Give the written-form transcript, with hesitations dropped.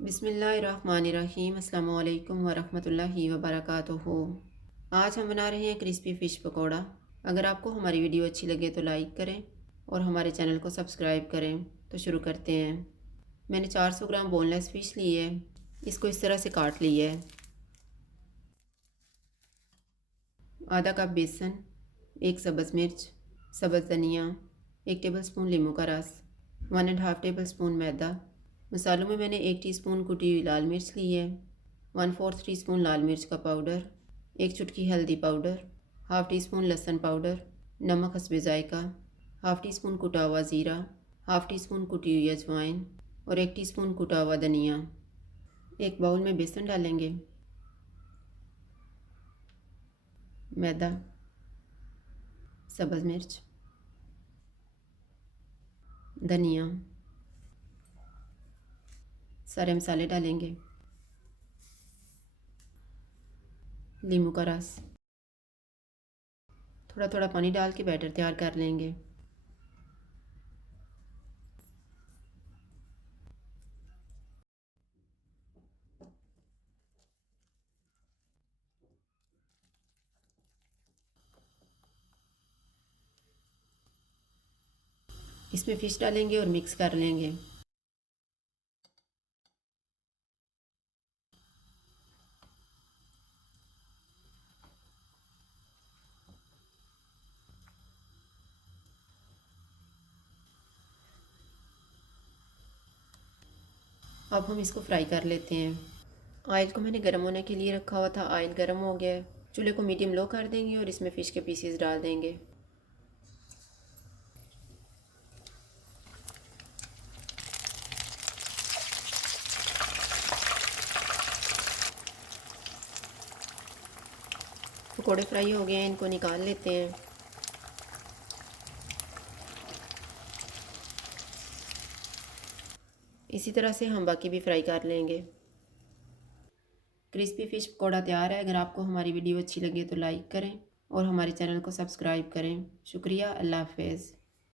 बिस्मिल्लाहिर्रहमानिर्रहीम अस्सलामु अलैकुम वरहमतुल्लाहि वबरकातुहू। आज हम बना रहे हैं क्रिस्पी फ़िश पकौड़ा। अगर आपको हमारी वीडियो अच्छी लगे तो लाइक करें और हमारे चैनल को सब्सक्राइब करें। तो शुरू करते हैं। मैंने 400 ग्राम बोनलेस फ़िश ली है। इसको इस तरह से काट लिया है। आधा कप बेसन, एक सब्ज़ मिर्च, सब्ज़ धनिया, 1 टेबलस्पून नींबू का रस, 1.5 टेबलस्पून मैदा। मसालों में मैंने 1 टीस्पून कुटी हुई लाल मिर्च ली है, 1/4 टीस्पून लाल मिर्च का पाउडर, 1 चुटकी हल्दी पाउडर, हाफ़ टी स्पून लहसुन पाउडर, नमक हस्बे ज़ायका, हाफ़ टी स्पून कुटा हुआ ज़ीरा, हाफ़ टी स्पून कुटी हुई अजवाइन और 1 टीस्पून कुटा हुआ धनिया। एक बाउल में बेसन डालेंगे, मैदा, सब्ज़ मिर्च, धनिया, सारे मसाले डालेंगे, नींबू का रस, थोड़ा थोड़ा पानी डाल के बैटर तैयार कर लेंगे। इसमें फ़िश डालेंगे और मिक्स कर लेंगे। अब हम इसको फ्राई कर लेते हैं। ऑयल को मैंने गर्म होने के लिए रखा हुआ था। ऑयल गर्म हो गया है। चूल्हे को मीडियम लो कर देंगे और इसमें फ़िश के पीसेस डाल देंगे। पकौड़े फ्राई हो गए हैं, इनको निकाल लेते हैं। इसी तरह से हम बाकी भी फ्राई कर लेंगे। क्रिस्पी फ़िश पकौड़ा तैयार है। अगर आपको हमारी वीडियो अच्छी लगे तो लाइक करें और हमारे चैनल को सब्सक्राइब करें। शुक्रिया। अल्लाह हाफ़िज़।